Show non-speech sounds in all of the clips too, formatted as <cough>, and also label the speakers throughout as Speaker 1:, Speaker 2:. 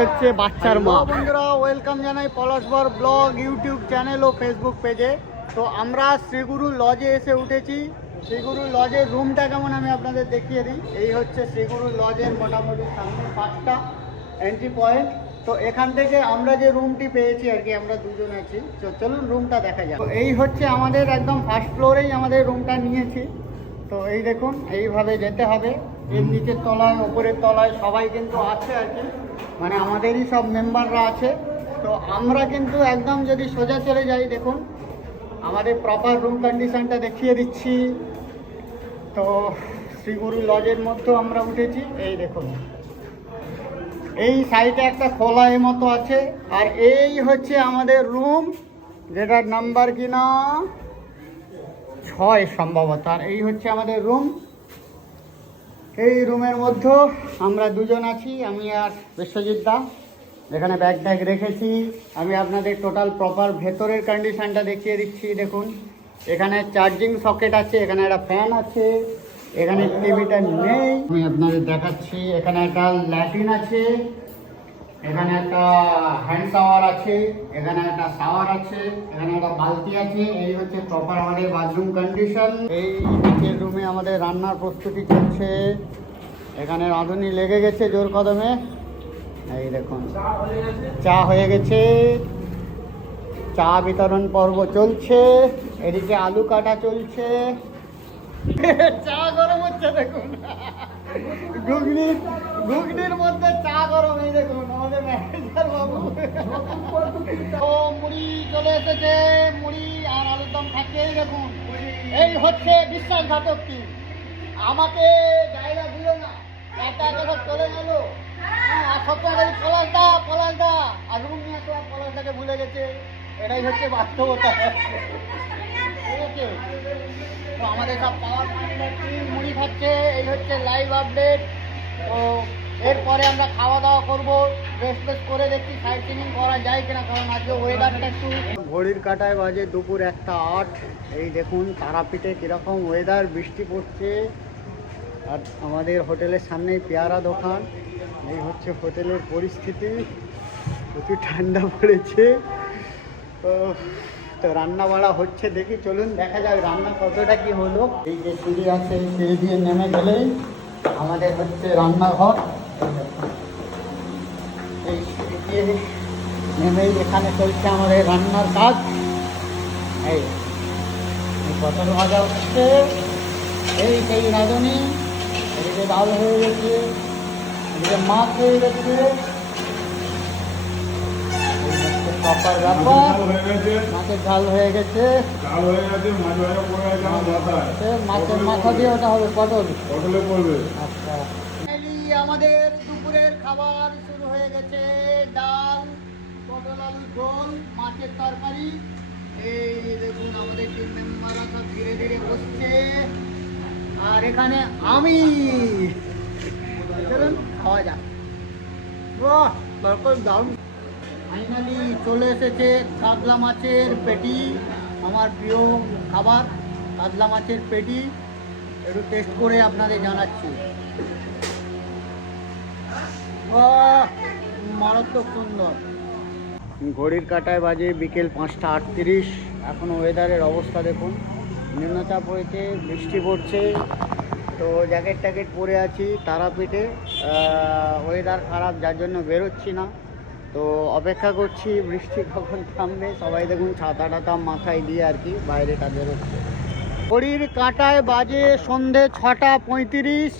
Speaker 1: হচ্ছে বাচ্চার মা। বন্ধুরা ওয়েলকাম জানাই পলাশবর ব্লগ ইউটিউব চ্যানেল ও ফেসবুক পেজে তো আমরা শ্রীগুরু লজে এসে উঠেছি। শ্রীগুরু লজের রুমটা কেমন আমি আপনাদের দেখিয়ে দিই। এই হচ্ছে শ্রীগুরু লজের মোটামুটি সামনে পাঁচটা এন্ট্রি পয়েন্ট তো এখান থেকে আমরা যে রুমটি পেয়েছি আর কি, আমরা দুজন আছি। তো চলুন রুমটা দেখা যাক। এই হচ্ছে আমাদের একদম ফার্স্ট ফ্লোরেই আমাদের রুমটা নিয়েছি। তো এই দেখুন, এইভাবে যেতে হবে। এর নিচের তলায়, ওপরের তলায় সবাই কিন্তু আছে আর কি। মানে আমাদেরই সব মেম্বাররা আছে। তো আমরা কিন্তু একদম যদি সোজা চলে যাই, দেখুন, আমাদের প্রপার রুম কন্ডিশনটা দেখিয়ে দিচ্ছি। তো শ্রীগুরু লজের মধ্যেও আমরা উঠেছি। এই দেখুন, এই সাইডে একটা খোলা এর মতো আছে। আর এই হচ্ছে আমাদের রুম যেটার নাম্বার কিনা ছয় সম্ভবত। আর এই হচ্ছে আমাদের রুম এই রুমের মধ্যে আমরা দুজন আছি, আমি আর বিশ্বজিৎ দা। এখানে ব্যাগ ট্যাগ রেখেছি। আমি আপনাদের টোটাল প্রপার ভেতরের কন্ডিশনটা দেখিয়ে দিচ্ছি, দেখুন। এখানে চার্জিং সকেট আছে, এখানে একটা ফ্যান আছে, এখানে টিভিটা নেই। আমি আপনাদের দেখাচ্ছি, এখানে একটা ল্যাট্রিন আছে। এখানে একটা হ্যান্ড শাওয়ার আছে, এখানে একটা শাওয়ার আছে, এখানে একটা বালতি আছে, এই হচ্ছে প্রপার আমাদের বাথরুম কন্ডিশন এই নিচের রুমে আমাদের রান্নার প্রস্তুতি চলছে। এখানে রাঁধুনি লেগে গেছে জোর কদমে। এই দেখুন, চা হয়ে গেছে। চা বিতরণ পর্ব চলছে। এদিকে আলু কাটা চলছে। <laughs> চা গরম হচ্ছে, দেখুন। ঘুগনির মধ্যে চা গরম এই দেখুন, আমাদের ম্যানেজার বাবু। ও মুড়ি চলে এসেছে, মুড়ি আর আলুর দম খাচ্ছে এই দেখুন। এই হচ্ছে বিশ্বাসঘাতক কি আমাকে জায়গা দিল না একটা একটা সব চলে গেল। আর সপ্তাহে পলাশ দা পলাশ দা আর নিয়ে তো পলাশ দাকে ভুলে গেছে। এটাই হচ্ছে বাস্তবতা। তো আমাদের সব পাওয়ার মুড়ি খাচ্ছে, এই হচ্ছে লাইভ আপডেট তো এরপরে আমরা খাওয়া দাওয়া করব করে দেখি সাইড সিনিং করা যায় কিনা, কারণ আজকে ওয়েদারটা একটু ঘড়ির কাটায় বাজে দুপুর একটা আট। এই দেখুন, তারাপীঠে কীরকম ওয়েদার বৃষ্টি পড়ছে। আর আমাদের হোটেলের সামনেই পেয়ারা দোকান। এই হচ্ছে হোটেলের পরিস্থিতি। প্রচুর ঠান্ডা পড়েছে। তো রান্না বাড়া হচ্ছে, দেখি চলুন, দেখা যাক রান্না কতটা কি হলো। এই যে সিঁড়ি আছে সিঁড়ি দিয়ে নেমে গেলেই আমাদের হচ্ছে রান্নাঘর। এই সিঁড়ি দিয়ে নেমেই এখানে চলছে আমাদের রান্নার কাজ। এই পটল ভাজা হচ্ছে। এই সেই রাঁধুনি এদিকে ডাল হয়ে গেছে এদিকে মাছ হয়ে গেছে। ব্যাপার। মাছের ঝাল হয়ে গেছে। মাছের মাথা দিয়ে ওটা হবে পটল।
Speaker 2: পটলে পড়বে
Speaker 1: আচ্ছা আমাদের দুপুরের খাবার শুরু হয়ে গেছে। ডাল, পটল আলু, ঝোল, মাছের তরকারি। এই দেখুন, আমাদের টিম মেম্বাররা ধীরে ধীরে বসছে। আর এখানে আমি। চলুন, খাওয়া যাক। বাহ তরকারি দারুণ। ফাইনালি চলে এসেছে কাতলা মাছের পেটি, আমার প্রিয় খাবার, কাতলা মাছের পেটি। একটু টেস্ট করে আপনাদের জানাচ্ছি। মারাত্মক সুন্দর। ঘড়ির কাটায় বাজে বিকেল পাঁচটা আটত্রিশ। এখন ওয়েদারের অবস্থা দেখুন। নিম্নচাপ হয়েছে, বৃষ্টি পড়ছে। তো জ্যাকেট ট্যাকেট পরে আছি, তারাপীঠে। ওয়েদার খারাপ, যার জন্য বেরোচ্ছি না। তো অপেক্ষা করছি, বৃষ্টি কখন থামবে, সবাই দেখুন ছাতা টাতা মাথায় দিয়ে আর কি বাইরে বাইরেটা বেরোচ্ছে ঘড়ির কাঁটায় বাজে সন্ধে ছটা পঁয়ত্রিশ,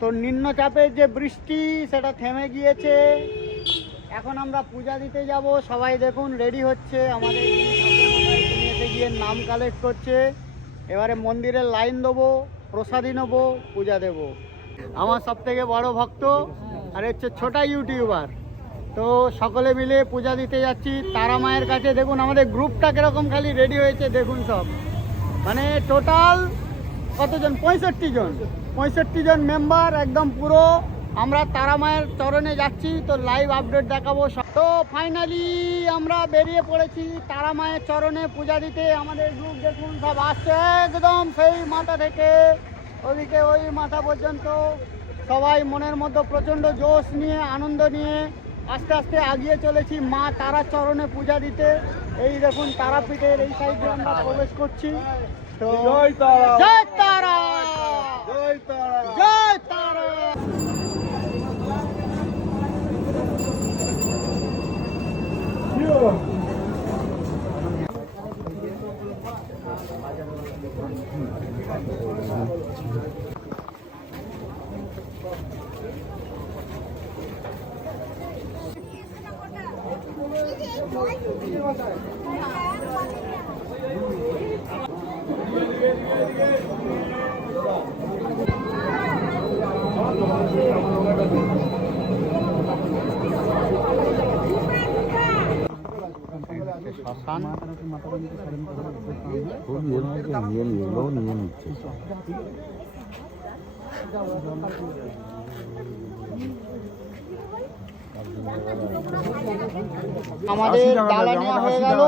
Speaker 1: তো নিম্নচাপের যে বৃষ্টি, সেটা থেমে গিয়েছে। এখন আমরা পূজা দিতে যাব, সবাই দেখুন রেডি হচ্ছে, আমাদের এসে গিয়ে নাম কালেক্ট করছে। এবারে মন্দিরের লাইন দেবো প্রসাদী নেব, পূজা দেব। আমার সব থেকে বড় ভক্ত, আর হচ্ছে ছোটা ইউটিউবার। তো সকলে মিলে পূজা দিতে যাচ্ছি। তারা মায়ের কাছে দেখুন আমাদের গ্রুপটা কীরকম খালি রেডি হয়েছে, দেখুন সব। মানে টোটাল কতজন? পঁয়ষট্টি জন। পঁয়ষট্টি জন মেম্বার একদম পুরো। আমরা তারা মায়ের চরণে যাচ্ছি, তো লাইভ আপডেট দেখাবো। তো ফাইনালি আমরা বেরিয়ে পড়েছি তারা মায়ের চরণে পূজা দিতে। আমাদের গ্রুপ দেখুন সব আসছে একদম সেই মাথা থেকে। ওদিকে ওই মাথা পর্যন্ত সবাই মনের মধ্যে প্রচণ্ড জোশ নিয়ে, আনন্দ নিয়ে আস্তে আস্তে আগিয়ে চলেছি। মা তারা চরণে পূজা দিতে। এই দেখুন তারাপীঠের এই সাইডে আমরা প্রবেশ করছি। তো
Speaker 2: জয় তারা।
Speaker 1: জয় তারা।
Speaker 2: জয় তারা।
Speaker 1: জয় তারা। শ্মশান
Speaker 3: খুব নিয়ে এগুলোও নিয়ে নিচ্ছে
Speaker 1: আমাদের ডালা নেওয়া হয়ে গেল।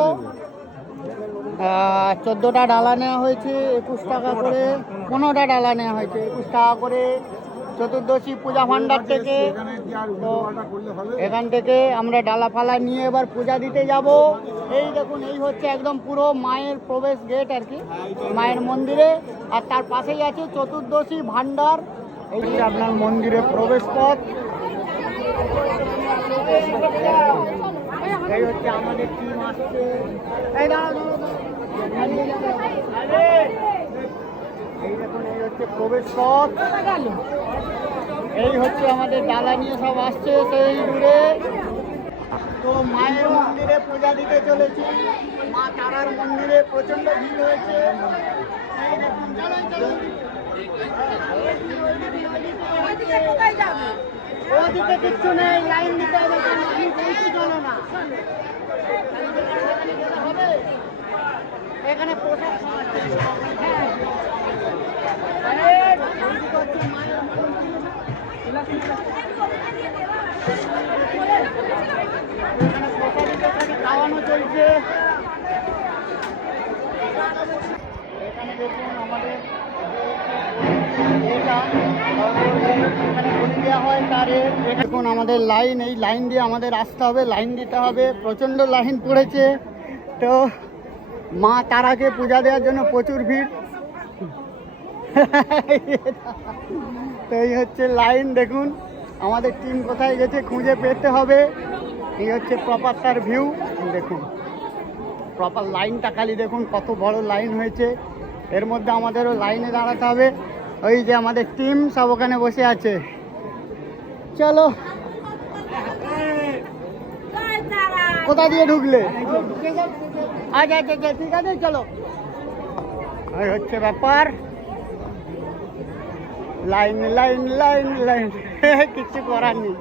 Speaker 1: চোদ্দোটা ডালা নেওয়া হয়েছে একুশ টাকা করে। পনেরোটা ডালা নেওয়া হয়েছে একুশ টাকা করে। চতুর্দশী পূজা ভাণ্ডার থেকে তো এখান থেকে আমরা ডালা ফালা নিয়ে এবার পূজা দিতে যাব। এই দেখুন এই হচ্ছে একদম পুরো মায়ের প্রবেশ গেট আর কি মায়ের মন্দিরে। আর তার পাশেই আছে চতুর্দশী ভাণ্ডার। এই যে আপনার মন্দিরে প্রবেশ পথ। এই হচ্ছে আমাদের টিম এই হচ্ছে প্রবেশ এই হচ্ছে আমাদের নিয়ে সব আসছে সেই দূরে। তো মায়ের মন্দিরে পূজা দিতে চলেছি। মা তারার মন্দিরে প্রচণ্ড ভিড় হয়েছে। এই দেখুন। ওদিকে কিচ্ছু নেই, লাইন দিতে হবে? আমি বলছি চলো না এখানে টসাদি খাওয়ানো চলছে এখানে দেখুন আমাদের এটা দেওয়া হয় তারে। দেখুন, আমাদের লাইন, এই লাইন দিয়ে আমাদের আসতে হবে, লাইন দিতে হবে। প্রচণ্ড লাইন পড়েছে। তো মা তারাকে পূজা দেওয়ার জন্য প্রচুর ভিড়। তো এই হচ্ছে লাইন, দেখুন। আমাদের টিম কোথায় গেছে খুঁজে পেতে হবে। এই হচ্ছে প্রপার তার ভিউ দেখুন। প্রপার লাইনটা খালি দেখুন, কত বড় লাইন হয়েছে। এর মধ্যে আমাদেরও লাইনে দাঁড়াতে হবে। ওই যে আমাদের টিম সব ওখানে বসে আছে। চলো। কোথা দিয়ে ঢুকলে? আচ্ছা আচ্ছা ঠিক আছে, চলো। এই হচ্ছে ব্যাপার। Line line line line. <laughs> কিছু করার নেই।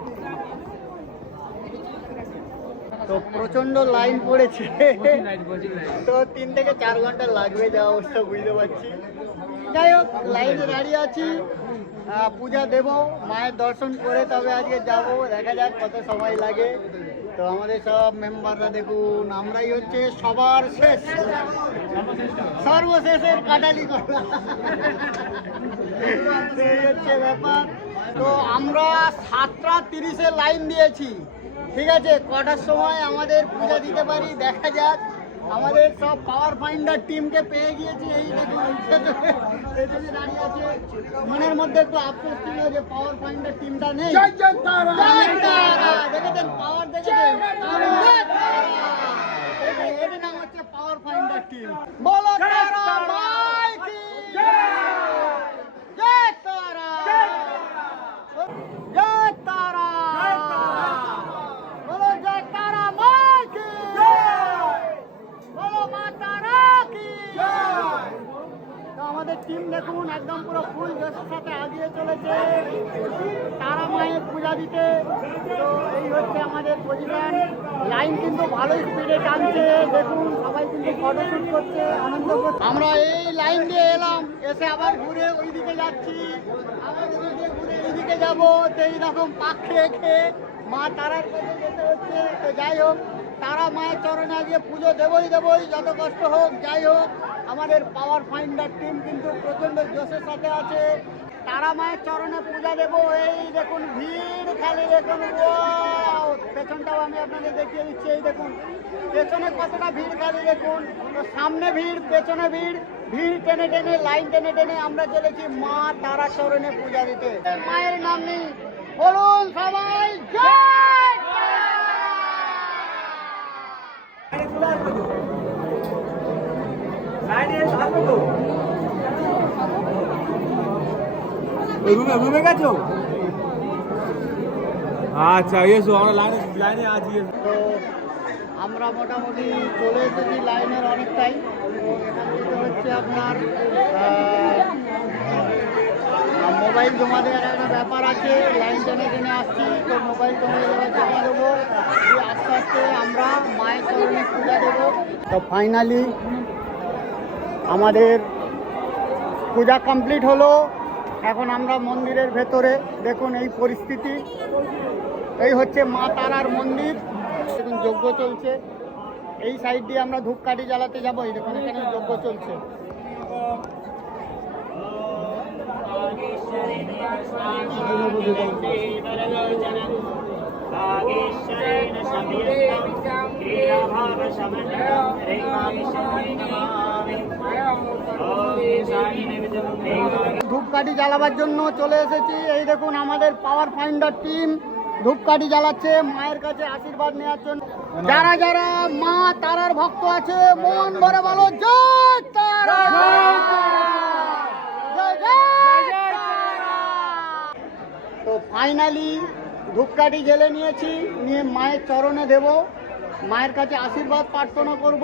Speaker 1: তো প্রচণ্ড লাইন পড়েছে। তো তিন থেকে চার ঘণ্টা লাগবে, যা অবস্থা বুঝতে পারছি। যাই হোক, লাইনে দাঁড়িয়ে আছি। পূজা দেব, মায়ের দর্শন করে তবে আজকে যাব। দেখা যাক কত সময় লাগে। তো আমাদের সব মেম্বাররা দেখুন, আমরাই হচ্ছে সবার শেষ। সর্বশেষের কাটালি হচ্ছে ব্যাপার। তো আমরা সাতটা তিরিশে লাইন দিয়েছি। ঠিক আছে, কটার সময় আমাদের পূজা দিতে পারি? দেখা যাক। আমাদের সব পাওয়ার ফাইন্ডার টিমকে পেয়ে গিয়েছি, এই দেখুন। পেছনে দাঁড়িয়ে আছে মনের মধ্যে একটু আফসোস ছিল যে পাওয়ার ফাইন্ডার টিমটা নেই। দেখেছেন পাওয়ার দেখেছেন? এদের নাম হচ্ছে পাওয়ার ফাইন্ডার টিম বলো তারা মাই কি জয় তারা জয় তারা বলো জয় তারা মাই কি বলো মা তারা কি তো আমাদের টিম দেখুন, একদম পুরো ফুল জোশের সাথে আগিয়ে চলেছে। তারা মায়ের পূজা দিতে। তো এই হচ্ছে আমাদের পজিশন লাইন কিন্তু ভালোই স্পিডে টানছে। দেখুন, সবাই কিন্তু ফটোশুট করছে, আনন্দ করছে। আমরা এই লাইন দিয়ে এলাম। এসে আবার ঘুরে ওই দিকে যাচ্ছি। আবার ওই দিকে ঘুরে এইদিকে যাব তো এইরকম পাক খেয়ে খেয়ে মা তারার কাছে যেতে হচ্ছে। তো যাই হোক তারা মায়ের চরণে আজকে পুজো দেবই দেবই, যত কষ্ট হোক, যাই হোক। আমাদের পাওয়ার ফাইন্ডার টিম কিন্তু প্রচণ্ড জোশের সাথে আছে। তারা মায়ের চরণে পূজা দেবো, এই দেখুন ভিড় খালি, দেখুন! পেছনটাও আমি আপনাদের দেখিয়ে দিচ্ছি, এই দেখুন। পেছনে কতটা ভিড় খালি, দেখুন। সামনে ভিড়, পেছনে ভিড় ভিড় টেনে টেনে, লাইন টেনে টেনে আমরা চলেছি মা তারা চরণে পূজা দিতে। মায়ের নাম নেই, বলুন সবাই, জয় তারা!
Speaker 2: রুমে রুমে গেছো? আচ্ছা এসো আমরা লাইনে লাইনে আছি এসো।
Speaker 1: তো আমরা মোটামুটি চলে এসেছি লাইনের অনেকটাই। তো এখান থেকে হচ্ছে আপনার মোবাইল জমা দেওয়ার একটা ব্যাপার আছে লাইন টেনে টেনে আসছি তো মোবাইল জমা দেওয়ার জমা দেবো আস্তে আস্তে আমরা মায়ের চরণে পূজা দেবো। তো ফাইনালি আমাদের পূজা কমপ্লিট হলো। এখন আমরা মন্দিরের ভেতরে। দেখুন এই পরিস্থিতি। এই হচ্ছে মা তারার মন্দির। দেখুন, যজ্ঞ চলছে। এই সাইড দিয়ে আমরা ধূপকাঠি জ্বালাতে যাব। দেখুন, এখানে যজ্ঞ চলছে। ধূপকাঠি জ্বালাবার জন্য চলে এসেছি। এই দেখুন আমাদের পাওয়ার ফাইন্ডার টিম ধূপকাঠি জ্বালাচ্ছে মায়ের কাছে আশীর্বাদ নেওয়ার জন্য। যারা যারা মা তারার ভক্ত আছে মন ভরে বলো জয় তারা! তো ফাইনালি ধূপকাঠি জেলে নিয়েছি নিয়ে মায়ের চরণে দেব। মায়ের কাছে আশীর্বাদ প্রার্থনা করব।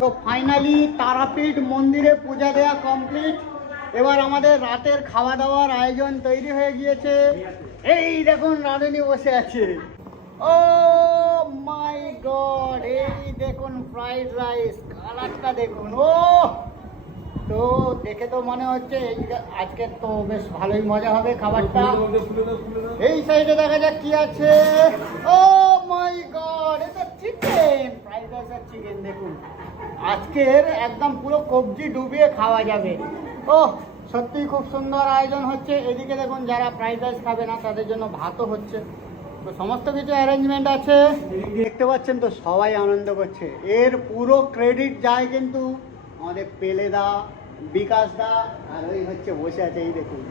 Speaker 1: তো ফাইনালি তারাপীঠ মন্দিরে পূজা দেওয়া কমপ্লিট এবার আমাদের রাতের খাওয়া দাওয়ার আয়োজন তৈরি হয়ে গিয়েছে এই দেখুন রাঁধুনি বসে আছে। ও মাই গড এই দেখুন ফ্রাইড রাইস কালারটা দেখুন। ও তো দেখে তো মনে হচ্ছে আজকে তো বেশ ভালোই মজা হবে খাবারটা। এই সাইডে দেখা যাক কি আছে। ও মাই গড এটা চিকেন ফ্রাইড রাইস আর চিকেন দেখুন। আজকের একদম পুরো কবজি ডুবিয়ে খাওয়া যাবে। ও সত্যি খুব সুন্দর আয়োজন হচ্ছে। এদিকে দেখুন যারা ফ্রাইড রাইস খাবে না তাদের জন্য ভাতও হচ্ছে। তো সমস্ত কিছু অ্যারেঞ্জমেন্ট আছে। দেখতে পাচ্ছেন তো সবাই আনন্দ করছে। এর পুরো ক্রেডিট যায় কিন্তু আমাদের পেলেদা বিকাশ দা আর ওই হচ্ছে বসে আছে এই দেখুন।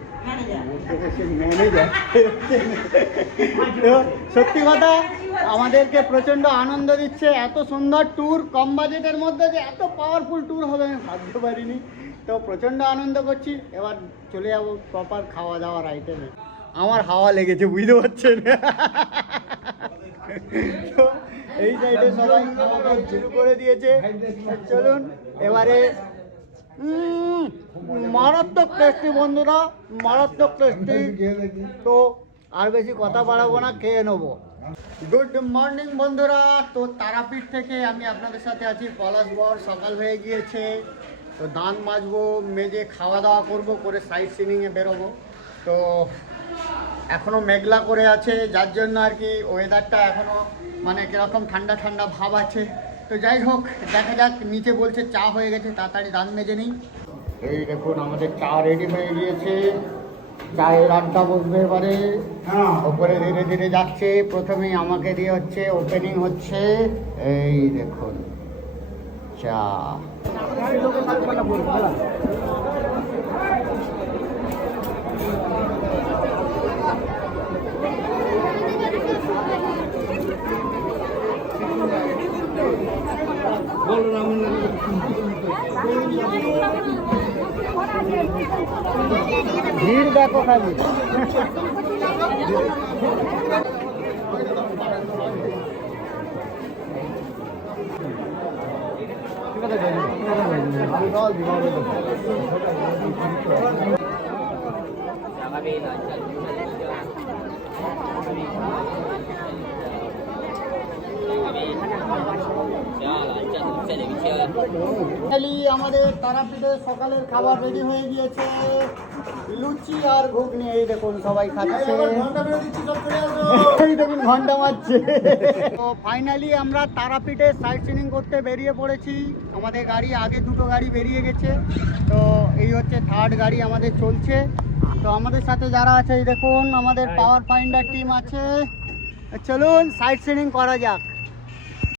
Speaker 1: বসে বসে ম্যানেজার সত্যি কথা আমাদেরকে প্রচণ্ড আনন্দ দিচ্ছে। এত সুন্দর ট্যুর কম বাজেটের মধ্যে যে এত পাওয়ারফুল ট্যুর হবে আমি ভাবতে পারিনি। তো প্রচণ্ড আনন্দ করছি। এবার চলে যাব প্রপার খাওয়া দাওয়ার আইটেমে আমার হাওয়া লেগেছে, বুঝতে পারছেন? এই সাইডে সবাই শুরু করে দিয়েছে। চলুন, এবারে মারাত্মক টেস্টি বন্ধুরা, মারাত্মক টেস্টি তো আর বেশি কথা বাড়াবো না, খেয়ে নেব। গুড মর্নিং বন্ধুরা। তো তারাপীঠ থেকে আমি আপনাদের সাথে আছি, পলাশ বর সকাল হয়ে গিয়েছে। তো দাঁত মাজবো মেজে খাওয়া দাওয়া করব করে সাইড সিনিংয়ে বেরোবো। তো এখনও মেঘলা করে আছে যার জন্য আর কি ওয়েদারটা এখনও মানে কীরকম ঠান্ডা ঠান্ডা ভাব আছে। তো যাই হোক দেখা যাক নিচে বলছে চা হয়ে গেছে তাড়াতাড়ি দান মেজে নিই। এই দেখুন আমাদের চা রেডি হয়ে গিয়েছে। চায়ের আড্ডা বসবে এবারে। ওপরে ধীরে ধীরে যাচ্ছে প্রথমেই আমাকে দিয়ে হচ্ছে ওপেনিং হচ্ছে। এই দেখুন। আচ্ছা। ভিড় দেখো খালি। ফাইনালি আমাদের তারাপীঠে সকালের খাবার রেডি হয়ে গিয়েছে। লুচি আর ঘুগনি এই দেখুন সবাই খাচ্ছে। এই দেখুন ঘণ্টা মারছে তো ফাইনালি আমরা তারাপীঠে সাইট সিনিং করতে বেরিয়ে পড়েছি। আমাদের গাড়ি আগে দুটো গাড়ি বেরিয়ে গেছে। তো এই হচ্ছে থার্ড গাড়ি আমাদের চলছে। তো আমাদের সাথে যারা আছে এই দেখুন আমাদের পাওয়ার ফাইন্ডার টিম আছে। চলুন সাইট সিনিং করা যাক।